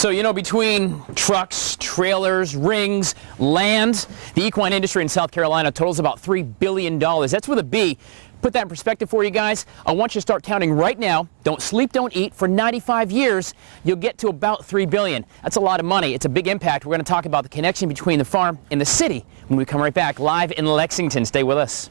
So, you know, between trucks, trailers, rings, land, the equine industry in South Carolina totals about $3 billion. That's with a B. Put that in perspective for you guys. I want you to start counting right now. Don't sleep, don't eat. For 95 years, you'll get to about $3 billion. That's a lot of money. It's a big impact. We're going to talk about the connection between the farm and the city when we come right back live in Lexington. Stay with us.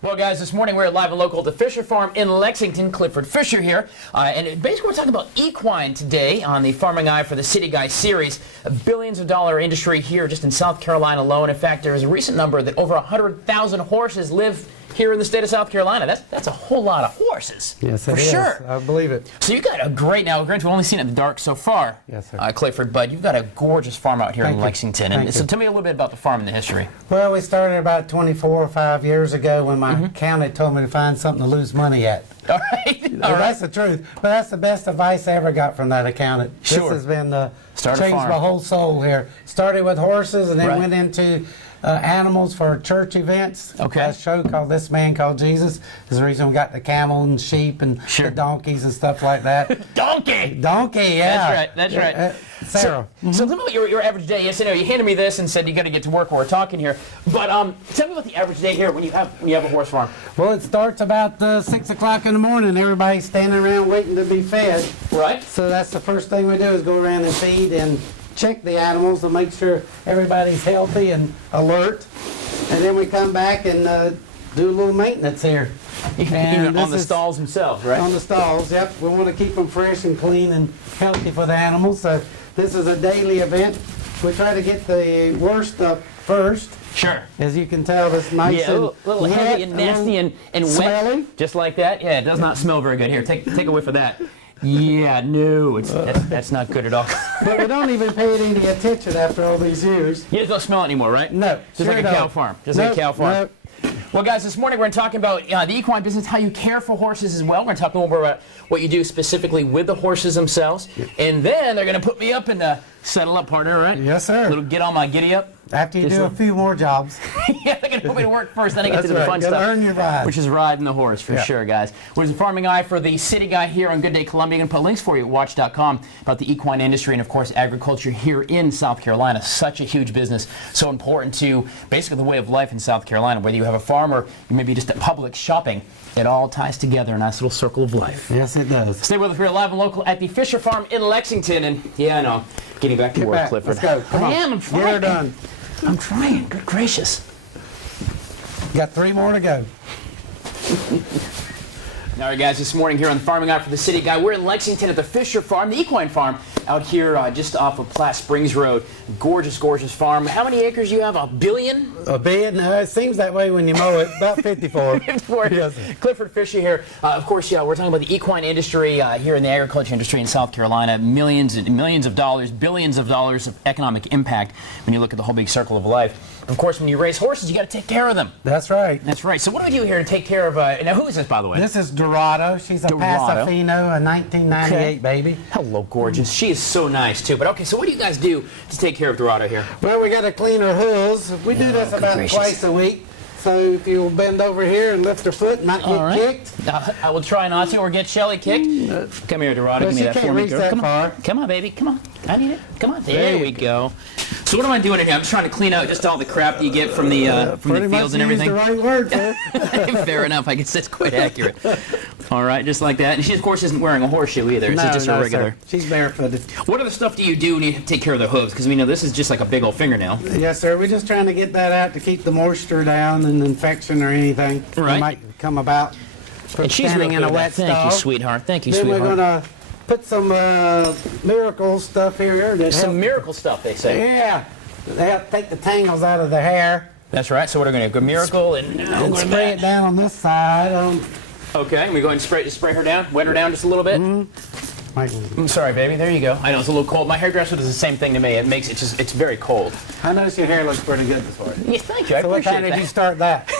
Well, guys, this morning we're live and local at the Fisher Farm in Lexington. Clifford Fisher here. And basically we're talking about equine today on the Farming Eye for the City Guy series. A billions of dollar industry here just in South Carolina alone. In fact, there is a recent number that over 100,000 horses live here in the state of South Carolina. That's a whole lot of horses. Yes, for sure. I believe it. So you've got a great, now granted we've only seen it in the dark so far, yes, sir. Clifford, but you've got a gorgeous farm out here in Lexington. And so you. tell me a little bit about the farm and the history. Well, we started about 24 or 5 years ago when my county told me to find something to lose money at. All right. All right. That's the truth. But that's the best advice I ever got from that accountant. Sure. This has been changed farm. my whole soul here. Started with horses and then Right. went into animals for church events. Okay. A show called This Man Called Jesus is the reason we got the camel and sheep and the donkeys and stuff like that. Donkey! Donkey, yeah. That's right. Sarah. So tell me about your average day. Yes, I know you handed me this and said you got to get to work while we're talking here. But tell me about the average day here when you have a horse farm. Well, it starts about 6 o'clock in the morning. Everybody's standing around waiting to be fed. Right. So that's the first thing we do is go around and feed and check the animals to make sure everybody's healthy and alert. And then we come back and do a little maintenance here. And on the stalls themselves, right? On the stalls, yep. We want to keep them fresh and clean and healthy for the animals. So this is a daily event. We try to get the worst up first. Sure. As you can tell, it's nice and a little heavy and nasty and smelly. Wet. Just like that. Yeah, it does not smell very good. Here, take a whiff of that. Yeah, no, that's not good at all. But we don't even pay it any attention after all these years. You just don't smell it anymore, right? No. Just like a cow farm. Just like a cow farm. Nope. Well, guys, this morning we're going to talk about the equine business, how you care for horses as well. We're going to talk a little bit about what you do specifically with the horses themselves. Yeah. And then they're going to put me up and settle up, partner, right? Yes, sir. A little get on my giddy up. After you do a few more jobs. Yeah, they're going to put me to work first, then I get to do the fun stuff. Earn your ride. Which is riding the horse, for sure, guys. Where's the Farming Eye for the City Guy here on Good Day Columbia. I'm going to put links for you at WACH.com about the equine industry and, of course, agriculture here in South Carolina. Such a huge business, so important to basically the way of life in South Carolina. Whether you have a farm or you may be just at public shopping, it all ties together in a nice little circle of life. Yes, it does. Stay with us. We're live and local at the Fisher Farm in Lexington. And, yeah, I know. Getting back to work, Clifford. Let's go. Come on. I'm trying. Get her done. I'm trying. Good gracious. Got 3 more to go. All right, guys, this morning here on Farming Eye for the City Guy, we're in Lexington at the Fisher Farm, the equine farm, out here just off of Platte Springs Road. Gorgeous, gorgeous farm. How many acres do you have? A billion? A billion? No, it seems that way when you mow it. About 54. 54. Yes. Clifford Fisher here. Of course, we're talking about the equine industry here in the agriculture industry in South Carolina. Millions and millions of dollars, billions of dollars of economic impact when you look at the whole big circle of life. Of course, when you raise horses, you got to take care of them. That's right. That's right. So what do we do here to take care of, now who is this, by the way? This is Dorado. She's a Pasofino, a 1998 baby. Hello, gorgeous. She is so nice, too. But, okay, so what do you guys do to take care of Dorado here? Well, we got to clean her hooves. We do this about twice a week. So if you'll bend over here and lift her foot and not get kicked. I will try not to or get Shelly kicked. Come here, Dorado. Well, give me that for me, girl. Come on. Come on, baby. Come on. I need it. Come on. There we go. So what am I doing in here? I'm just trying to clean out just all the crap that you get from the fields and everything. Pretty much use the right word, sir. Fair enough. I guess that's quite accurate. All right, just like that. And she, of course, isn't wearing a horseshoe either. It's just a regular. Sir. She's barefooted. What other stuff do you do when you take care of the hooves? Because we know this is just like a big old fingernail. Yes, sir. We're just trying to get that out to keep the moisture down and infection or anything that might come about from standing in a wet stall. Thank you, sweetheart. Thank you, then sweetheart. We're going to put some miracle stuff here. Some miracle stuff, they say. Yeah. They help take the tangles out of the hair. That's right. So what are we going to do? Go miracle and spray it down on this side. Okay, we go and spray her down, wet her down just a little bit. I'm sorry, baby. There you go. I know it's a little cold. My hairdresser does the same thing to me. It makes it it's very cold. I notice your hair looks pretty good this morning. Yes, thank you. I appreciate that. So what time did you start that?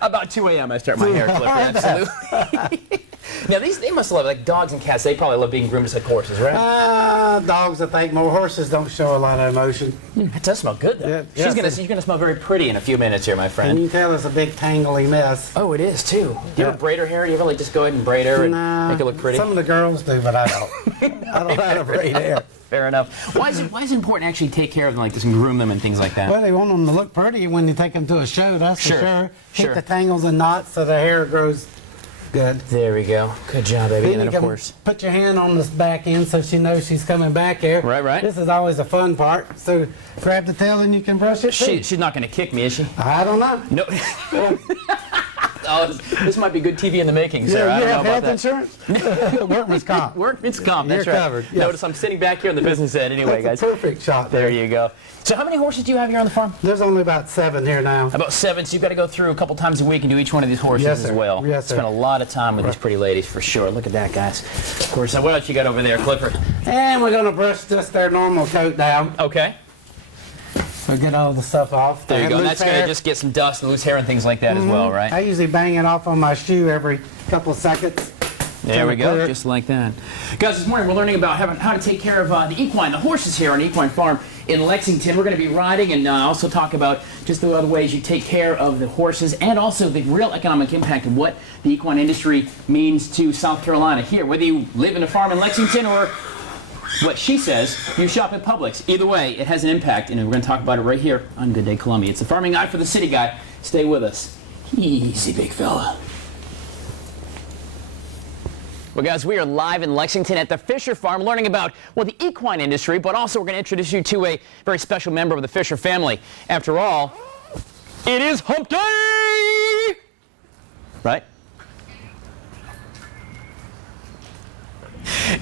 About 2 a.m. I start my hair, Clifford. Absolutely. Now, they must love, like dogs and cats, they probably love being groomed just like horses, right? Dogs, I think more. Horses don't show a lot of emotion. It does smell good, though. Yeah, You're going to smell very pretty in a few minutes here, my And friend. you can tell it's a big tangly mess. Oh, it is, too. Do you ever braid her hair? Do you ever like just go ahead and braid her and make it look pretty? Some of the girls do, but I don't. I don't have a braid hair. Fair enough. Why is it important to actually take care of them like this and groom them and things like that? Well, they want them to look pretty when you take them to a show, that's Sure, for sure. sure. Keep the tangles and knots so the hair grows good. There we go. Good job, baby. Then And you then, of can course. put your hand on this back end so she knows she's coming back here. Right. This is always a fun part. So grab the tail and you can brush it too. She's not going to kick me, is she? I don't know. No. Oh, this might be good TV in the making, sir. I you don't know have about health that. insurance? Workman's comp. Workman's comp, that's You're right. covered, yes. Notice I'm sitting back here on the business end anyway, That's guys. a perfect shot There you go. So how many horses do you have here on the farm? There's only about 7 here now. About 7, so you've got to go through a couple times a week and do each one of these horses Yes, as sir. well. Yes, sir. Spend a lot of time with these pretty ladies for sure. Look at that, guys. Of course, what else you got over there, Clifford? And we're going to brush just their normal coat down. Okay. So get all the stuff off. There you go. And that's going to hair. just get some dust and loose hair and things like that as well, right? I usually bang it off on my shoe every couple of seconds. There we go, Clear it. just like that. Guys, this morning we're learning about how to take care of the equine, the horses here on Equine Farm in Lexington. We're going to be riding and also talk about just the other ways you take care of the horses and also the real economic impact of what the equine industry means to South Carolina here. Whether you live in a farm in Lexington or what she says, you shop at Publix. Either way, it has an impact, and we're going to talk about it right here on Good Day Columbia. It's the Farming Guide for the City Guy. Stay with us. Easy, big fella. Well, guys, we are live in Lexington at the Fisher Farm learning about, well, the equine industry, but also we're going to introduce you to a very special member of the Fisher family. After all, it is hump day! Right?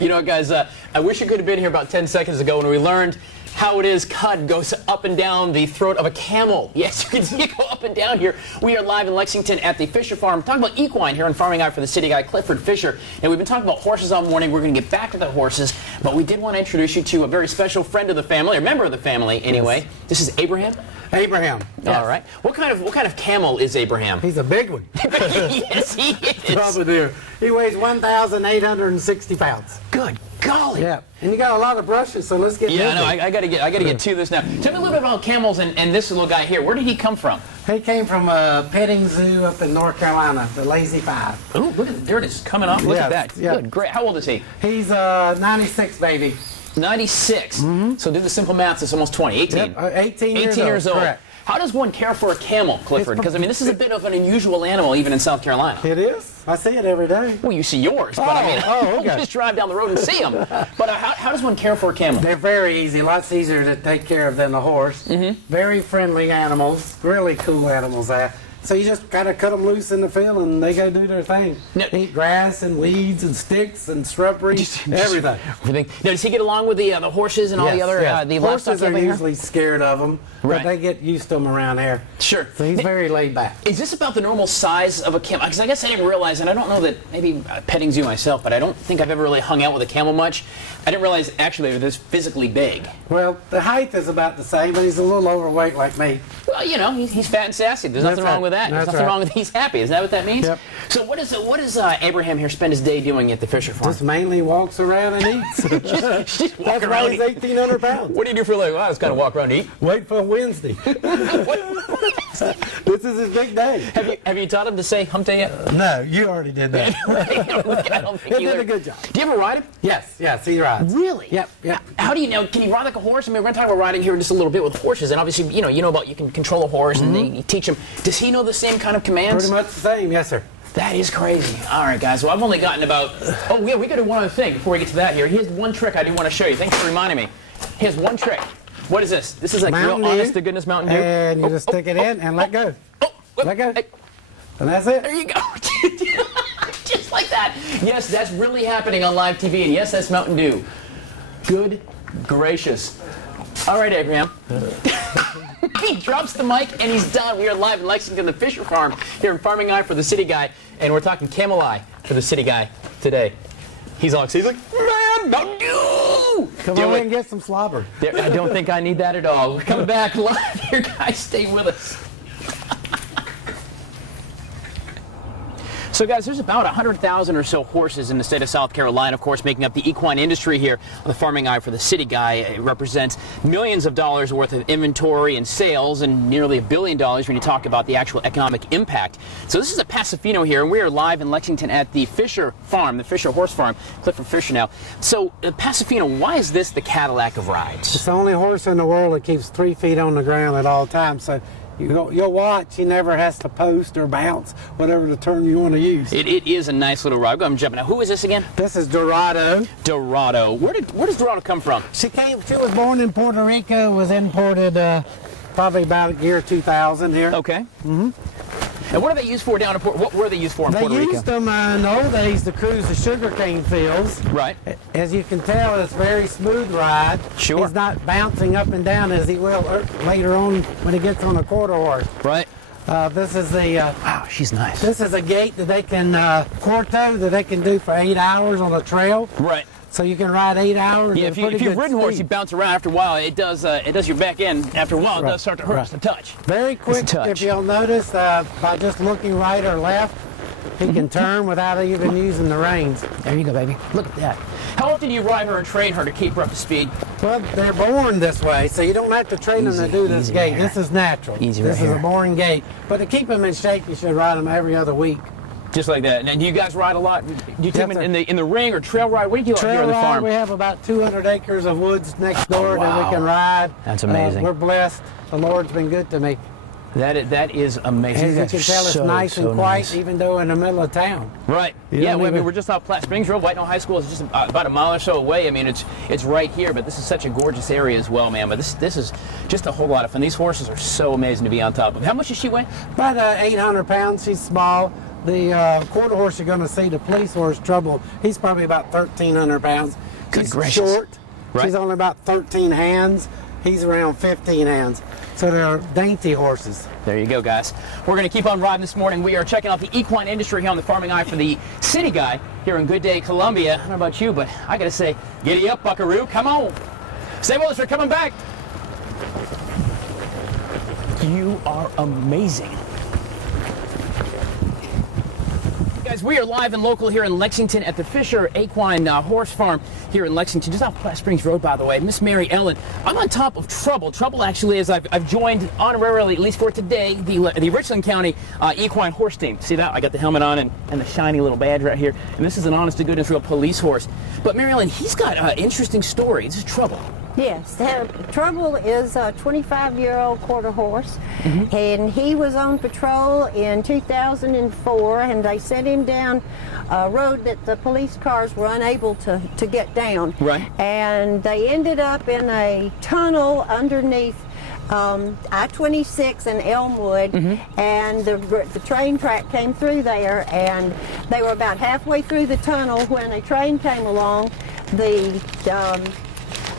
You know what, guys, I wish you could have been here about 10 seconds ago when we learned how it is cud goes up and down the throat of a camel. Yes, you can see it go up and down here. We are live in Lexington at the Fisher Farm, talking about equine here on Farming Guide for the City Guy, Clifford Fisher. And we've been talking about horses all morning. We're going to get back to the horses, but we did want to introduce you to a very special friend of the family, or member of the family anyway. Yes. This is Abraham. Abraham. Yes. All right. What kind of camel is Abraham? He's a big one. Yes, he is. Bombardier. He weighs 1,860 pounds. Good golly. Yeah. And you got a lot of brushes, so let's get moving. Yeah, no, I got to get to this now. Tell me a little bit about camels and this little guy here. Where did he come from? He came from a petting zoo up in North Carolina, the Lazy Five. Oh, look at the dirt is coming off. Look at that. Yeah. Good, great. How old is he? He's 96, baby. 96. So do the simple math. It's almost 20. 18. Yep, 18 years old. Correct. How does one care for a camel, Clifford? Because, I mean, this is a bit of an unusual animal even in South Carolina. It is. I see it every day. Well, you see yours, but I mean, okay. you just drive down the road and see them. But how does one care for a camel? They're very easy, lots easier to take care of than a horse. Very friendly animals, really cool animals there. So you just gotta cut them loose in the field and they go do their thing. Now, eat grass and weeds and sticks and shrubbery, everything. Everything. Now, does he get along with the horses and all the other the livestock horses are over here? usually scared of them, Right. but they get used to them around here. Sure. So he's very laid back. Is this about the normal size of a camel? Because I guess I didn't realize, and I don't know that maybe petting zoo myself, but I don't think I've ever really hung out with a camel much. I didn't realize actually they're this physically big. Well, the height is about the same, but he's a little overweight like me. Well, you know, he's fat and sassy. There's That's nothing wrong right. with that. There's That's nothing right. wrong with he's happy. Is that what that means? Yep. So what does Abraham here spend his day doing at the Fisher Farm? Just mainly walks around and eats. Just walk That's around. why he's 1,800 pounds. What do you do for a living? Well, I just kind of walk around and eat. Wait for Wednesday. This is his big day. Have you taught him to say hump day yet? No, you already did that. I don't think He either. did a good job. Do you ever ride him? Yes, he rides. Really? Yep. How do you know? Can he ride like a horse? I mean, we're going to talk about riding here in just a little bit with horses, and obviously, you know about you can control a horse and you teach him. Does he know the same kind of commands? Pretty much the same, yes, sir. That is crazy. All right, guys. Well, I've only gotten about. Oh, yeah, we got to do one other thing before we get to that here. Here's one trick I do want to show you. Thanks for reminding me. Here's one trick. What is this? This is like Mountain real Dew. honest to goodness Mountain Dew. And you just stick it in and let go. Let go. Hey, And that's it. there you go. Just like that. Yes, that's really happening on live TV, and yes, that's Mountain Dew. Good gracious. All right, Abraham. He drops the mic and he's done. We are live in Lexington, the Fisher Farm, here in Farming Eye for the City Guy, and we're talking camel eye for the City Guy today. He's all excited. He's like, man, Mountain Dew! Come on in and get some slobber. I don't think I need that at all. We're coming back live here, guys. Stay with us. So So guys, there's about 100,000 or so horses in the state of South Carolina, of course, making up the equine industry here on the Farming Eye for the City Guy. It represents millions of dollars worth of inventory and sales and nearly $1 billion when you talk about the actual economic impact. So this is a Pasofino here, and we are live in Lexington at the Fisher Farm, the Fisher Horse Farm, Clifford Fisher now. So Pasofino, why is this the Cadillac of rides? It's the only horse in the world that keeps 3 feet on the ground at all times. So you'll watch, he never has to post or bounce, whatever the term you want to use. It is a nice little ride. I'm jumping now. Who is this again? This is Dorado. Dorado. Where does Dorado come from? She was born in Puerto Rico, was imported probably about year 2000 here. Okay. Mm-hmm. And what are they used for down in What were they used for in Puerto Rico? They used them in the old days to cruise the sugarcane fields. Right. As you can tell, it's a very smooth ride. Sure. He's not bouncing up and down as he will later on when he gets on a quarter horse. Right. This is the wow, she's nice. This is a gait that they can quarto that they can do for 8 hours on a trail. Right. So you can ride 8 hours. Yeah, if you've ridden horse, you bounce around after a while. It does your back end. After a while, it does start to hurt us to touch. Very quick. If you'll notice, by just looking right or left, he can turn without even using the reins. There you go, baby. Look at that. How often do you ride her and train her to keep her up to speed? Well, they're born this way, so you don't have to train them to do this gait. This is natural. This is a born gait. But to keep them in shape, you should ride them every other week. Just like that. And do you guys ride a lot? Do you take them in the ring or trail ride? What do you do here on the farm? We have about 200 acres of woods next door that we can ride. That's amazing. We're blessed. The Lord's been good to me. That is amazing. As you can tell, it's nice and quiet, even though in the middle of town. Right. Yeah. Well, I mean, we're just off Platte Springs Road. White Knoll High School is just about a mile or so away. I mean, it's right here. But this is such a gorgeous area as well, man. But this is just a whole lot of fun. These horses are so amazing to be on top of. How much does she weigh? About 800 pounds. She's small. The quarter horse you're going to see, the police horse Trouble, he's probably about 1,300 pounds. She's short. Right. She's only about 13 hands. He's around 15 hands. So they're dainty horses. There you go, guys. We're going to keep on riding this morning. We are checking out the equine industry here on the Farming Eye for the City Guy here in Good Day, Columbia. I don't know about you, but I got to say, giddy up, buckaroo. Come on. Stay with us. We're coming back. You are amazing. Guys, we are live and local here in Lexington at the Fisher Equine Horse Farm here in Lexington, just off Platte Springs Road, by the way. Miss Mary Ellen, I'm on top of Trouble. Trouble actually is I've joined honorarily, at least for today, the Richland County Equine Horse Team. See that? I got the helmet on and the shiny little badge right here. And this is an honest to goodness real police horse. But Mary Ellen, he's got an interesting story. This is Trouble. Yes, Trouble is a 25-year-old quarter horse, and he was on patrol in 2004, and they sent him down a road that the police cars were unable to get down. Right. And they ended up in a tunnel underneath I-26 in Elmwood, and the train track came through there, and they were about halfway through the tunnel when a train came along.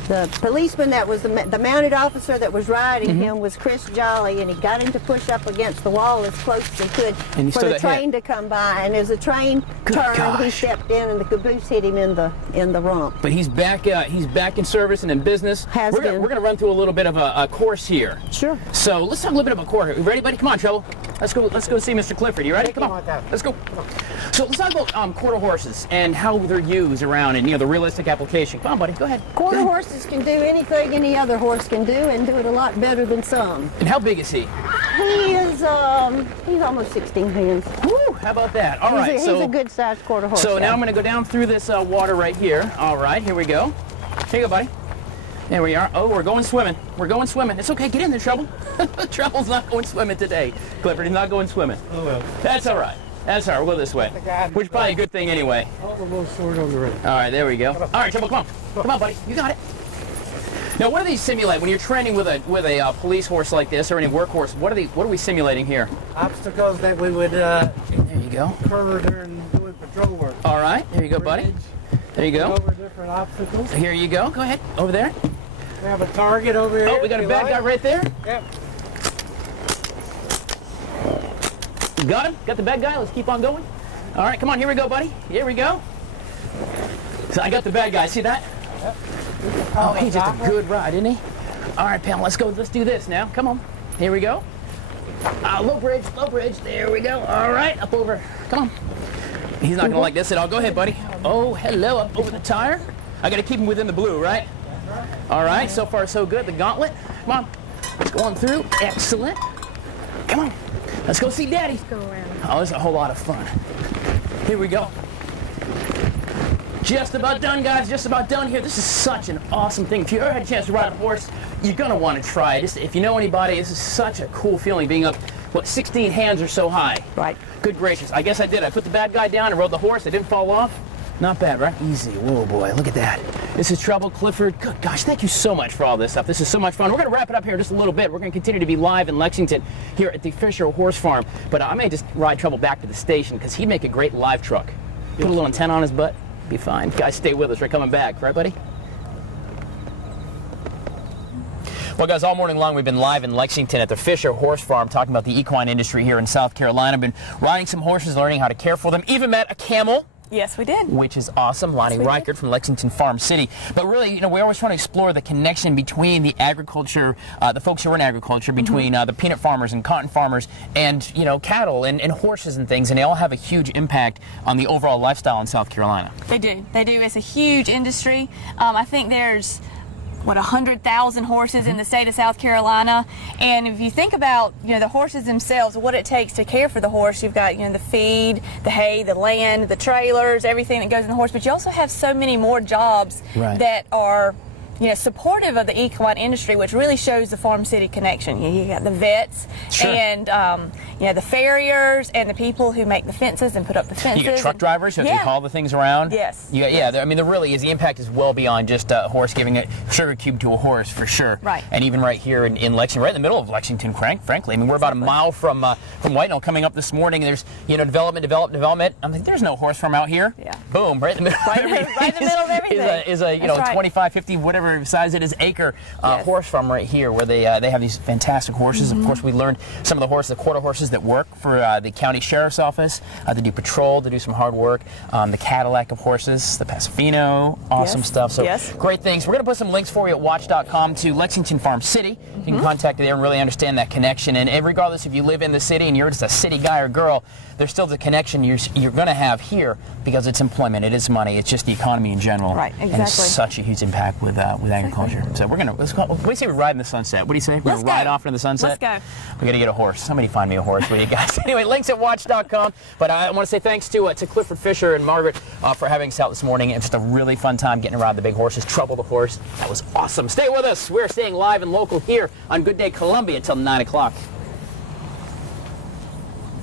The policeman that was the mounted officer that was riding him was Chris Jolly, and he got him to push up against the wall as close as he could for the train to come by. And as the train turned, he stepped in, and the caboose hit him in the rump. But he's back in service and in business. We're going to run through a little bit of a course here. Sure. So let's talk a little bit about course. You ready, buddy? Come on, Trouble. Let's go see Mr. Clifford. You ready? Come on. Let's go. So let's talk about quarter horses and how they're used around and the realistic application. Come on, buddy. Go ahead. Quarter horses can do anything any other horse can do, and do it a lot better than some. And how big is he? He is he's almost 16 hands. Woo, how about that? All right. He's a good sized quarter horse. So now I'm going to go down through this water right here. All right, here we go. Here you go, buddy. There we are. Oh, we're going swimming. We're going swimming. It's okay. Get in there, Trouble. Trouble's not going swimming today. Clifford, he's not going swimming. Oh, well. That's all right. That's all right. We'll go this way. Which is probably a good thing anyway. All the little sword on the road. All right, there we go. All right, Trouble, come on. Come on, buddy. You got it. Now, what do these simulate when you're training with a police horse like this or any workhorse? What are we simulating here? Obstacles that we would there you go. Cover during doing patrol work. All right, there you go, buddy. There you go. Over different obstacles. Here you go. Go ahead. Over there. We have a target over here. Oh, we got a bad guy right there. Yep. You got him? Got the bad guy? Let's keep on going. All right, come on. Here we go, buddy. Here we go. So I got the bad guy. See that? Yep. Oh, he's just a good ride, isn't he? All right, pal, let's go. Let's do this now. Come on. Here we go. Low bridge. There we go. All right, up over. Come on. He's not going to like this at all. Go ahead, buddy. Oh, hello, up over the tire. I got to keep him within the blue, right? All right, so far so good. The gauntlet. Come on. Let's go on through. Excellent. Come on. Let's go see Daddy. Go around. Oh, this is a whole lot of fun. Here we go. Just about done, guys. Just about done here. This is such an awesome thing. If you ever had a chance to ride a horse, you're going to want to try it. If you know anybody, this is such a cool feeling being up, what, 16 hands or so high. Right. Good gracious. I guess I did. I put the bad guy down and rode the horse. I didn't fall off. Not bad, right? Easy. Whoa, boy. Look at that. This is Treble Clifford. Good gosh, thank you so much for all this stuff. This is so much fun. We're going to wrap it up here in just a little bit. We're going to continue to be live in Lexington here at the Fisher Horse Farm. But I may just ride Treble back to the station because he'd make a great live truck. Put a little antenna on his butt. Be fine. Guys, stay with us. We're coming back. Right, buddy? Well, guys, all morning long we've been live in Lexington at the Fisher Horse Farm talking about the equine industry here in South Carolina. Been riding some horses, learning how to care for them. Even met a camel. Yes, we did. Which is awesome. Lonnie Reichert from Lexington Farm-City. But really, you know, we always try to explore the connection between the agriculture, the folks who are in agriculture, between the peanut farmers and cotton farmers and, you know, cattle and horses and things. And they all have a huge impact on the overall lifestyle in South Carolina. They do. They do. It's a huge industry. I think there's 100,000 horses in the state of South Carolina, and if you think about, you know, the horses themselves, what it takes to care for the horse, you've got, you know, the feed, the hay, the land, the trailers, everything that goes in the horse, but you also have so many more jobs that are, you know, supportive of the equine industry, which really shows the farm-city connection. You got the vets and, you know, the farriers and the people who make the fences and put up the fences. You got truck drivers who have to haul the things around. Yes. I mean, there really is. The impact is well beyond just a horse giving a sugar cube to a horse, for sure. Right. And even right here in Lexington, right in the middle of Lexington, frankly. I mean, we're about a mile from Whitenow coming up this morning. There's, you know, development. I'm like, there's no horse farm out here. Yeah. Boom, right in the middle. Right in the middle of everything. Is a you know, 25, 50, whatever size it is, acre horse farm right here where they have these fantastic horses. Of course, we learned some of the horses, the quarter horses that work for the county sheriff's office. They do patrol, they do some hard work. The Cadillac of horses, the Pasofino, awesome stuff. So great things. We're going to put some links for you at WACH.com to Lexington Farm-City. You can contact there and really understand that connection. And regardless if you live in the city and you're just a city guy or girl, there's still the connection you're going to have here because it's employment, it is money, it's just the economy in general. Right, exactly. And it's such a huge impact with agriculture. So we're going to, what do you say we ride in the sunset? What do you say? We're going to ride off into the sunset? Let's go. We got to get a horse. Somebody find me a horse, will you guys? Anyway, links at watch.com. But I want to say thanks to Clifford Fisher and Margaret for having us out this morning. It was just a really fun time getting around the big horses. Trouble the horse. That was awesome. Stay with us. We're staying live and local here on Good Day Columbia until 9 o'clock.